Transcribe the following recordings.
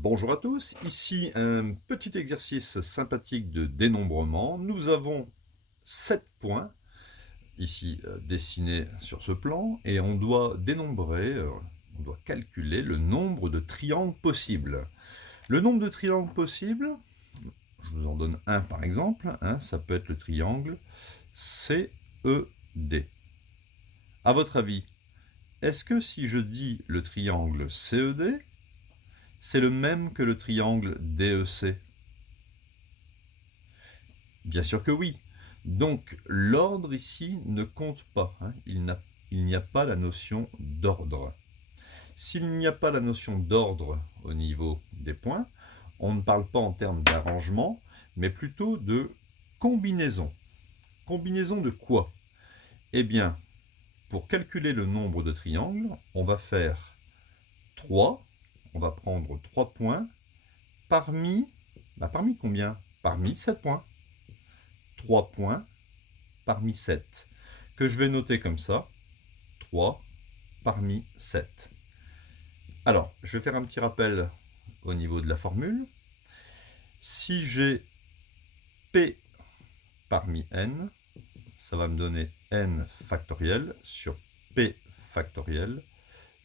Bonjour à tous, ici un petit exercice sympathique de dénombrement. Nous avons 7 points ici dessinés sur ce plan et on doit dénombrer, on doit calculer le nombre de triangles possibles. Le nombre de triangles possibles, je vous en donne un par exemple, ça peut être le triangle CED. À votre avis, est-ce que si je dis le triangle CED, c'est le même que le triangle DEC? Bien sûr que oui. Donc l'ordre ici ne compte pas. Il n'y a pas la notion d'ordre. S'il n'y a pas la notion d'ordre au niveau des points, on ne parle pas en termes d'arrangement, mais plutôt de combinaison. Combinaison de quoi? Eh bien, pour calculer le nombre de triangles, on va faire 3. On va prendre 3 points parmi combien? Parmi 7 points. 3 points parmi 7, que je vais noter comme ça, 3 parmi 7. Alors, je vais faire un petit rappel au niveau de la formule. Si j'ai P parmi n, ça va me donner n factoriel sur P factoriel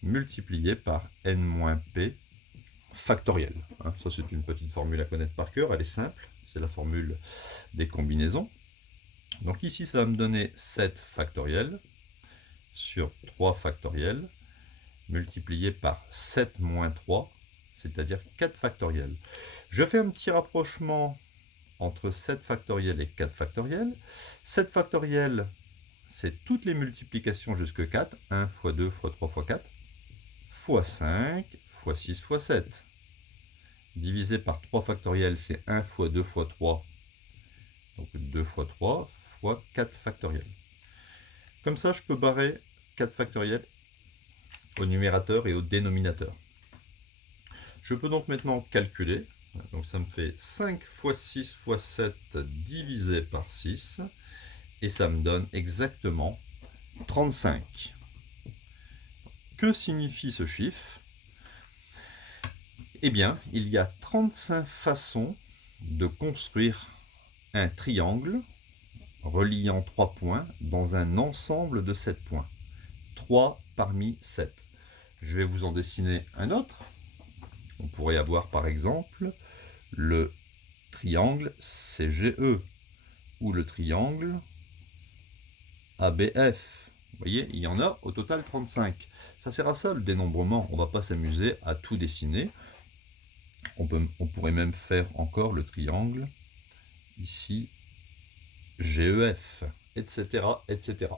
multiplié par n moins P factoriel. Ça, c'est une petite formule à connaître par cœur, elle est simple, c'est la formule des combinaisons. Donc ici, ça va me donner 7 factoriel sur 3 factoriel multiplié par 7 moins 3, c'est-à-dire 4 factoriel. Je fais un petit rapprochement entre 7 factoriel et 4 factoriel. 7 factoriel, c'est toutes les multiplications jusque 4, 1 fois 2 fois 3 fois 4, fois 5 fois 6 fois 7. Divisé par 3 factoriel, c'est 1 fois 2 fois 3, donc 2 fois 3 fois 4 factoriel. Comme ça, je peux barrer 4 factoriel au numérateur et au dénominateur. Je peux donc maintenant calculer. Donc ça me fait 5 fois 6 fois 7 divisé par 6. Et ça me donne exactement 35. Que signifie ce chiffre? Eh bien, il y a 35 façons de construire un triangle reliant 3 points dans un ensemble de 7 points. 3 parmi 7. Je vais vous en dessiner un autre. On pourrait avoir par exemple le triangle CGE ou le triangle ABF. Vous voyez, il y en a au total 35. Ça sert à ça le dénombrement. On ne va pas s'amuser à tout dessiner. On pourrait même faire encore le triangle ici GEF, etc., etc.